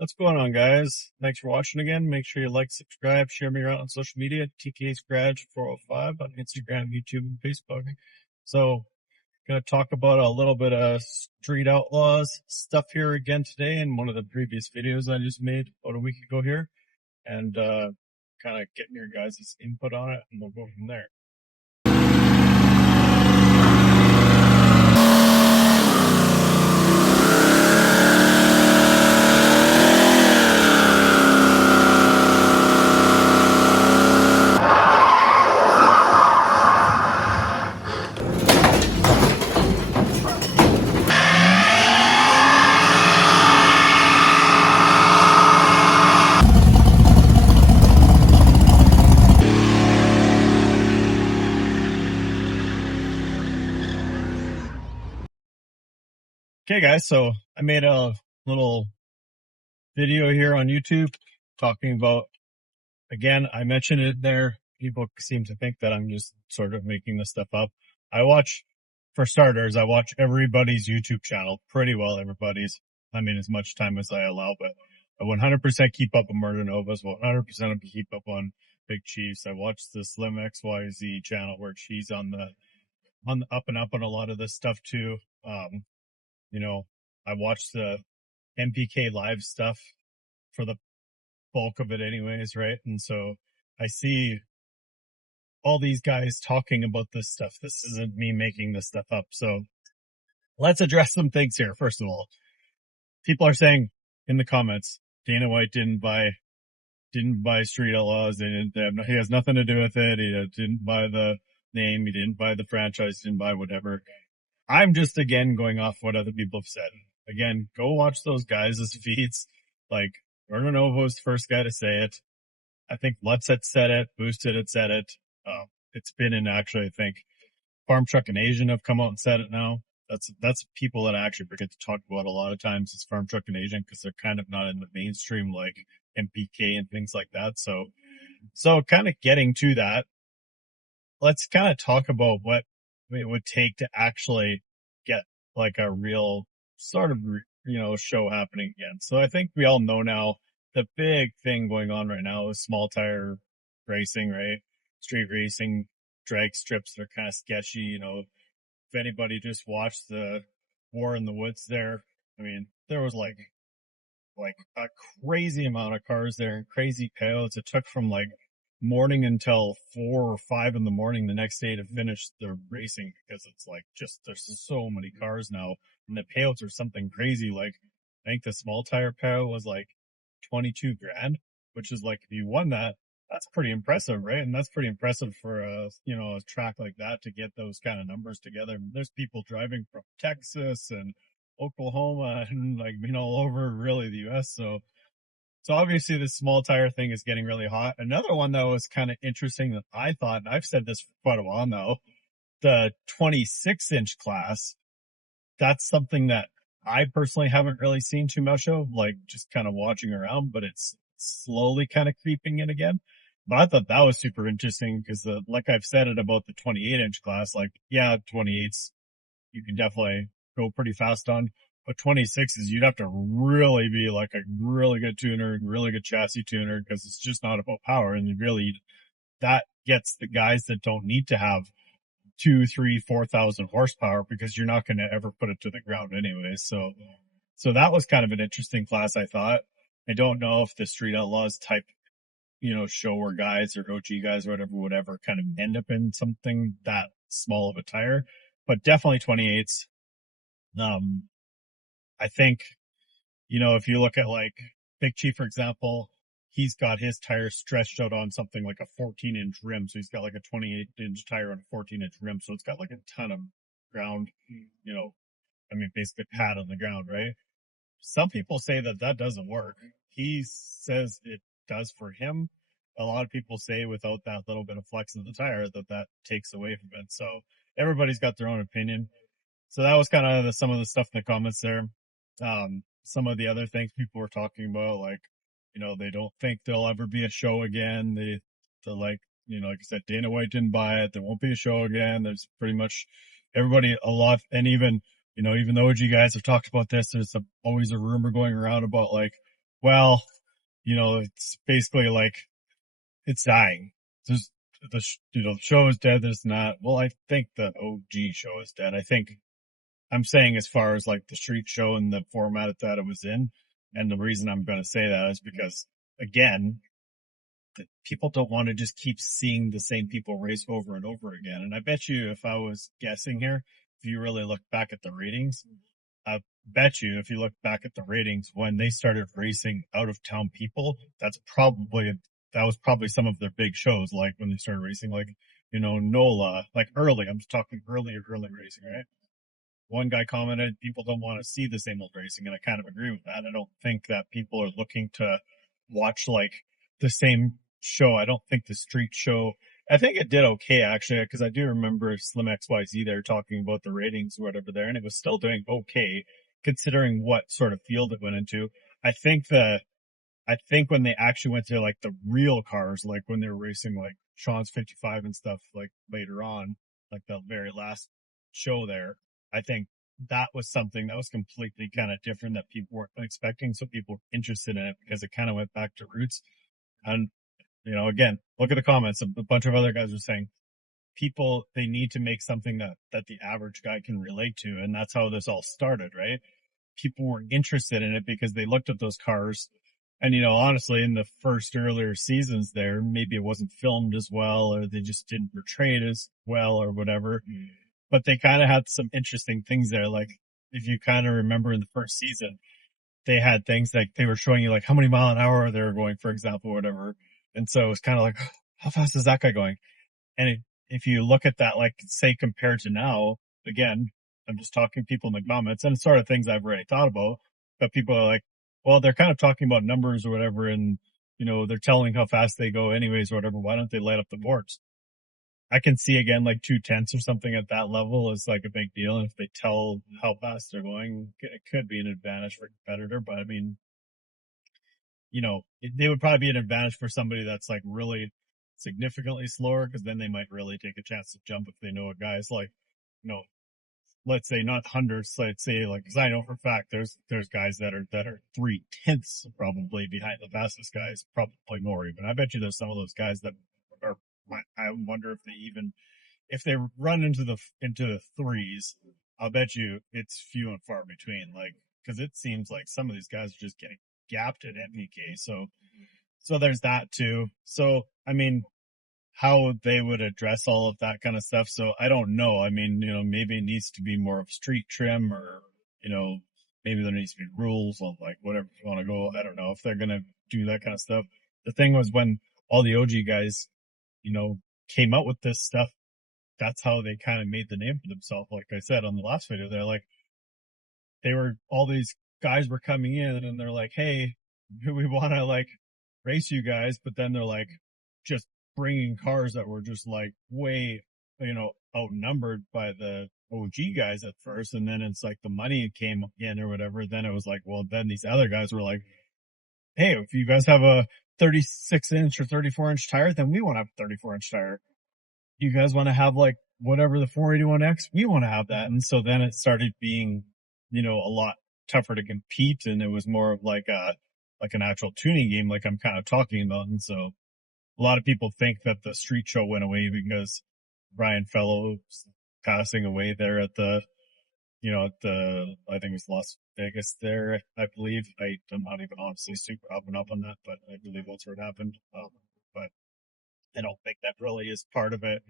What's going on, guys? Thanks for watching again. Make sure you like, subscribe, share me around on social media. TK's Garage 405 on Instagram, YouTube, and Facebook. So, gonna talk about a little bit of Street Outlaws stuff here again today in one of the previous videos I just made about a week ago here, and kind of getting your guys' input on it, and we'll go from there. Okay, guys, so I made a little video here on YouTube talking about, again, I mentioned it there. People seem to think that I'm just sort of making this stuff up. For starters, I watch everybody's YouTube channel, pretty well everybody's. I mean, as much time as I allow, but I 100% keep up on Murder Novas, 100% keep up on Big Chiefs. I watch the Slim XYZ channel where she's on the up and up on a lot of this stuff too. I watch the MPK live stuff for the bulk of it anyways, right? And so I see all these guys talking about this stuff. This isn't me making this stuff up. So let's address some things here. First of all, people are saying in the comments, Dana White didn't buy Street Outlaws. He has nothing to do with it. He didn't buy the name. He didn't buy the franchise. Didn't buy whatever. I'm just, again, going off what other people have said. Again, go watch those guys' feeds. Like, Vernon Novo's the first guy to say it. I think Lutz had said it. Boosted had said it. It's been in, actually, I think, Farm Truck and Asian have come out and said it now. That's people that I actually forget to talk about a lot of times is Farm Truck and Asian because they're kind of not in the mainstream like MPK and things like that. So kind of getting to that, let's kind of talk about what it would take to actually get like a real sort of, show happening again. So I think we all know now the big thing going on right now is small tire racing, right? Street racing, drag strips that are kind of sketchy. If anybody just watched the War in the Woods there, I mean, there was like a crazy amount of cars there and crazy payouts. It took from like morning until 4 or 5 in the morning the next day to finish the racing because it's like just there's so many cars now and the payouts are something crazy. Like I think the small tire payout was like 22 grand, which is like if you won that, that's pretty impressive, right? And that's pretty impressive for a track like that to get those kind of numbers together. There's people driving from Texas and Oklahoma and like all over really the US. So obviously this small tire thing is getting really hot. Another one that was kind of interesting that I thought, and I've said this for quite a while now, the 26-inch class, that's something that I personally haven't really seen too much of, like just kind of watching around, but it's slowly kind of creeping in again. But I thought that was super interesting because like I've said it about the 28-inch class, like, yeah, 28s, you can definitely go pretty fast on. But 26s, you'd have to really be like a really good tuner, really good chassis tuner, because it's just not about power. And that gets the guys that don't need to have 2, 3, 4,000 horsepower because you're not going to ever put it to the ground anyway. So that was kind of an interesting class, I thought. I don't know if the Street Outlaws type, show or guys or OG guys or whatever would ever kind of end up in something that small of a tire, but definitely 28s. I think, if you look at like Big Chief, for example, he's got his tires stretched out on something like a 14-inch rim. So he's got like a 28-inch tire on a 14-inch rim. So it's got like a ton of ground, basically pad on the ground, right? Some people say that doesn't work. He says it does for him. A lot of people say without that little bit of flex of the tire that takes away from it. So everybody's got their own opinion. So that was kind of some of the stuff in the comments there. Some of the other things people were talking about, like, they don't think there'll ever be a show again. They're like, like I said, Dana White didn't buy it. There won't be a show again. There's pretty much everybody a lot. And even, even though OG guys have talked about this, there's always a rumor going around about like, Well, it's basically like it's dying. There's the show is dead. There's not. Well, I think the OG show is dead. I think I'm saying as far as like the street show and the format that it was in, and the reason I'm going to say that is because again, people don't want to just keep seeing the same people race over and over again. And I bet you, if I was guessing here, if you really look back at the ratings, I bet you if you look back at the ratings when they started racing out of town people, that was probably some of their big shows, like when they started racing, like NOLA, like early. I'm just talking early racing, right? One guy commented, people don't want to see the same old racing, and I kind of agree with that. I don't think that people are looking to watch like the same show. I don't think the street show. I think it did okay actually, because I do remember Slim XYZ there talking about the ratings or whatever there, and it was still doing okay considering what sort of field it went into. I think the I think when they actually went to like the real cars, like when they were racing like Sean's 55 and stuff, like later on, like the very last show there, I think that was something that was completely kind of different that people weren't expecting. So people were interested in it because it kind of went back to roots. And, again, look at the comments. A bunch of other guys were saying people, they need to make something that the average guy can relate to. And that's how this all started, right? People were interested in it because they looked at those cars. And, honestly, in the first earlier seasons there, maybe it wasn't filmed as well, or they just didn't portray it as well, or whatever. But they kind of had some interesting things there. Like, if you kind of remember in the first season, they had things like they were showing you like how many mile an hour they were going, for example, or whatever. And so it was kind of like, how fast is that guy going? And if you look at that, like, say, compared to now, again, I'm just talking people in the comments, and it's sort of things I've already thought about, but people are like, well, they're kind of talking about numbers or whatever, and, they're telling how fast they go anyways or whatever. Why don't they light up the boards? I can see again, like 2/10 or something at that level is like a big deal. And if they tell how fast they're going, it could be an advantage for a competitor. But I mean, they would probably be an advantage for somebody that's like really significantly slower because then they might really take a chance to jump if they know a guy's like, you know, let's say not hundreds, let's say like, because I know for a fact there's guys that are 3/10 probably behind the fastest guys, probably more even. I bet you there's some of those guys that are. I wonder if they even if they run into the threes. I'll bet you it's few and far between. Like because it seems like some of these guys are just getting gapped at MPK. So there's that too. So I mean, how they would address all of that kind of stuff. So I don't know. I mean, maybe it needs to be more of street trim or, maybe there needs to be rules on like whatever you want to go. I don't know if they're going to do that kind of stuff. The thing was when all the OG guys, came out with this stuff, that's how they kind of made the name for themselves. Like I said on the last video, they're like, all these guys were coming in and they're like, hey, we want to like race you guys. But then they're like, just bringing cars that were just like way, outnumbered by the OG guys at first. And then it's like the money came in or whatever. Then it was like, well, then these other guys were like, hey, if you guys have a 36-inch or 34-inch tire, then we want to have a 34-inch tire. You guys want to have like whatever the 481X, we want to have that. And so then it started being, a lot tougher to compete. And it was more of like an actual tuning game, like I'm kind of talking about. And so a lot of people think that the street show went away because Ryan Fellows passing away there I think it was Las Vegas there, I believe. I'm not even honestly super up and up on that, but I believe that's where it happened. But I don't think that really is part of it.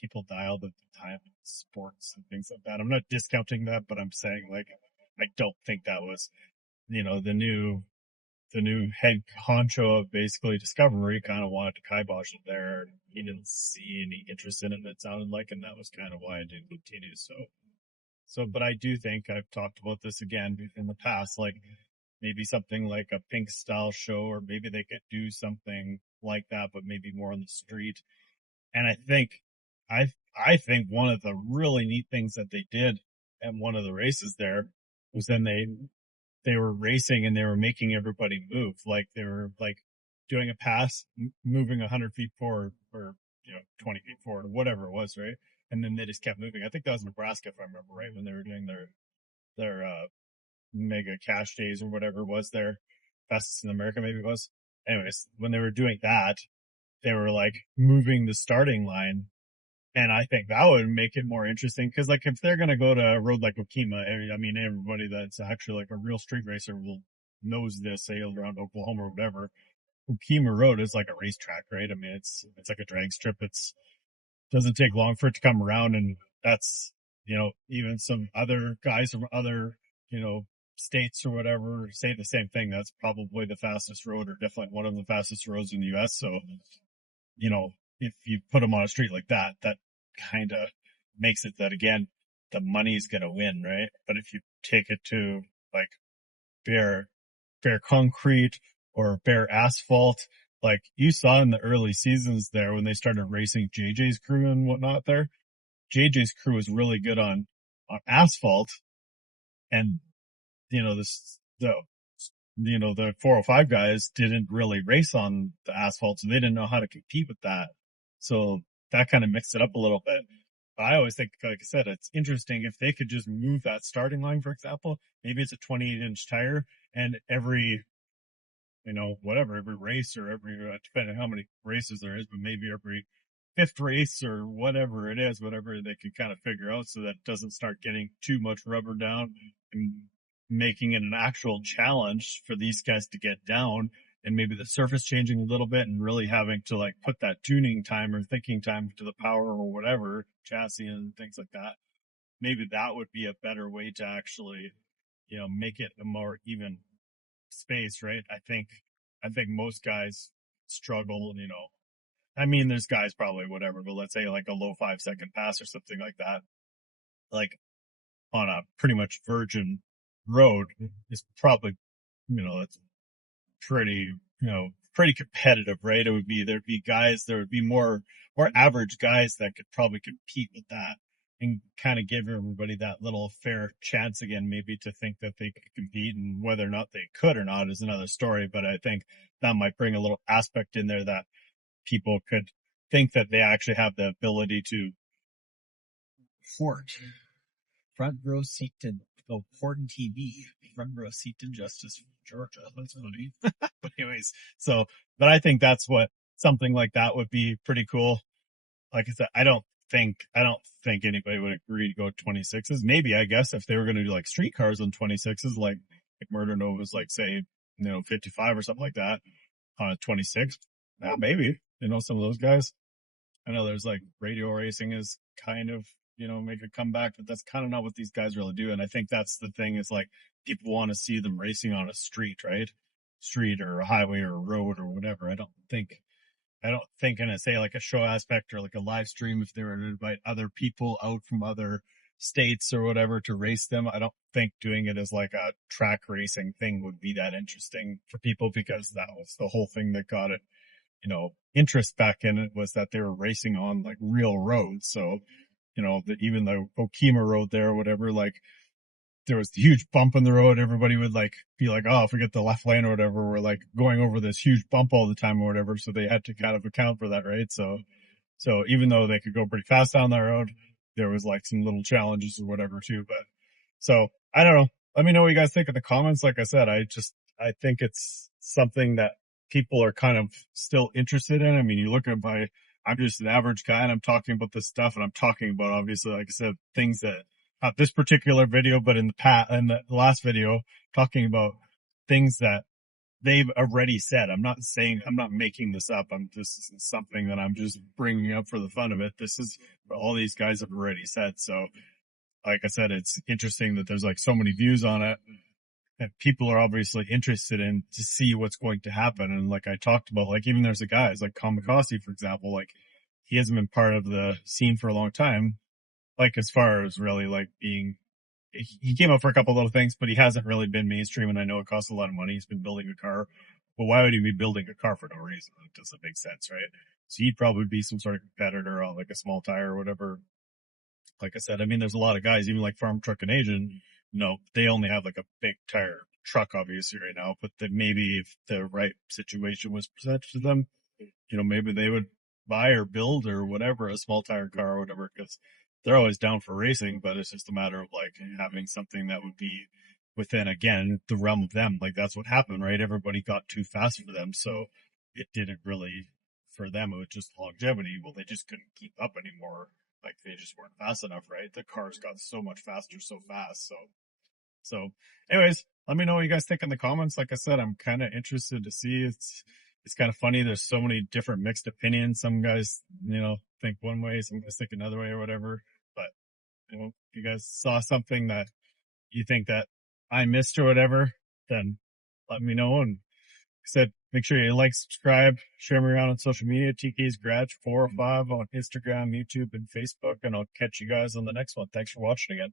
People die all the time in sports and things like that. I'm not discounting that, but I'm saying like, I don't think that was, the new head honcho of basically Discovery kind of wanted to kibosh it there. He didn't see any interest in it, it sounded like, and that was kind of why I didn't continue. But I do think I've talked about this again in the past, like maybe something like a pink style show, or maybe they could do something like that, but maybe more on the street. And I think one of the really neat things that they did at one of the races there was then they were racing and they were making everybody move. Like they were like doing a pass, moving 100 feet forward or, 20 feet forward or whatever it was. Right. And then they just kept moving. I think that was Nebraska, if I remember right, when they were doing their mega cash days or whatever it was there. Fastest in America, maybe it was. Anyways, when they were doing that, they were like moving the starting line. And I think that would make it more interesting because, like, if they're going to go to a road like Okima, I mean, everybody that's actually like a real street racer will knows this, sailed around Oklahoma or whatever. Okima Road is like a racetrack, right? I mean, it's like a drag strip. It's doesn't take long for it to come around, and that's even some other guys from other states or whatever say the same thing. That's probably the fastest road, or definitely one of the fastest roads in the U.S. So if you put them on a street like that, that kind of makes it that again the money's gonna win, right? But if you take it to like bare concrete or bare asphalt, like you saw in the early seasons there when they started racing JJ's crew and whatnot there. JJ's crew was really good on asphalt, and the 405 guys didn't really race on the asphalt, so they didn't know how to compete with that. So that kind of mixed it up a little bit. But I always think, like I said, it's interesting if they could just move that starting line, for example. Maybe it's a 28-inch tire, and every race or depending on how many races there is, but maybe every fifth race or whatever it is, whatever they can kind of figure out so that it doesn't start getting too much rubber down and making it an actual challenge for these guys to get down, and maybe the surface changing a little bit and really having to like put that tuning time or thinking time to the power or whatever chassis and things like that. Maybe that would be a better way to actually, make it a more even space, right? I think most guys struggle, I mean, there's guys probably whatever, but let's say like a low 5-second pass or something like that, like on a pretty much virgin road is probably, it's pretty, pretty competitive, right? There'd be guys, there would be more average guys that could probably compete with that and kind of give everybody that little fair chance again, maybe to think that they could compete, and whether or not they could or not is another story. But I think that might bring a little aspect in there that people could think that they actually have the ability to afford. Front row seat to Horton TV, front row seat to Justice Georgia. That's funny. But anyways, but I think that's what something like that would be pretty cool. Like I said, I don't think anybody would agree to go 26s. Maybe, I guess, if they were going to do like street cars on 26s, like Murder Nova's, like say, 55 or something like that on a 26. Yeah, maybe, some of those guys. I know there's like radio racing is kind of, make a comeback, but that's kind of not what these guys really do. And I think that's the thing is like people want to see them racing on a street, right? Street or a highway or a road or whatever. I don't think in say like a show aspect or like a live stream, if they were to invite other people out from other states or whatever to race them, I don't think doing it as like a track racing thing would be that interesting for people, because that was the whole thing that got it, interest back in it, was that they were racing on like real roads. So, even the Okima road there or whatever, like there was the huge bump in the road. Everybody would like be like, oh, forget the left lane or whatever. We're like going over this huge bump all the time or whatever. So they had to kind of account for that, right? So even though they could go pretty fast down that road, there was like some little challenges or whatever too. But so I don't know. Let me know what you guys think in the comments. Like I said, I think it's something that people are kind of still interested in. I mean, you look at I'm just an average guy and I'm talking about this stuff, and I'm talking about, obviously, like I said, things that not this particular video, but in the last video, talking about things that they've already said. I'm not making this up. This is something that I'm just bringing up for the fun of it. This is what all these guys have already said. So like I said, it's interesting that there's like so many views on it, and people are obviously interested in to see what's going to happen. And like I talked about, like even there's the guys like Kamikaze, for example, like he hasn't been part of the scene for a long time. Like as far as really like he came up for a couple little things, but he hasn't really been mainstream. And I know it costs a lot of money. He's been building a car. But why would he be building a car for no reason? It doesn't make sense, right? So he'd probably be some sort of competitor on like a small tire or whatever. Like I said, I mean, there's a lot of guys, even like Farm Truck and Asian, they only have like a big tire truck, obviously, right now. But maybe if the right situation was presented to them, maybe they would buy or build or whatever, a small tire car or whatever, because they're always down for racing, but it's just a matter of like having something that would be within, again, the realm of them. Like, that's what happened, right? Everybody got too fast for them. So it didn't really, for them, it was just longevity. Well, they just couldn't keep up anymore. Like, they just weren't fast enough, right? The cars got so much faster so fast. So anyways, let me know what you guys think in the comments. Like I said, I'm kind of interested to see. It's kind of funny. There's so many different mixed opinions. Some guys, think one way, some guys think another way or whatever. But, if you guys saw something that you think that I missed or whatever, then let me know. And like I said, make sure you like, subscribe, share me around on social media, TK's Garage 405 on Instagram, YouTube, and Facebook. And I'll catch you guys on the next one. Thanks for watching again.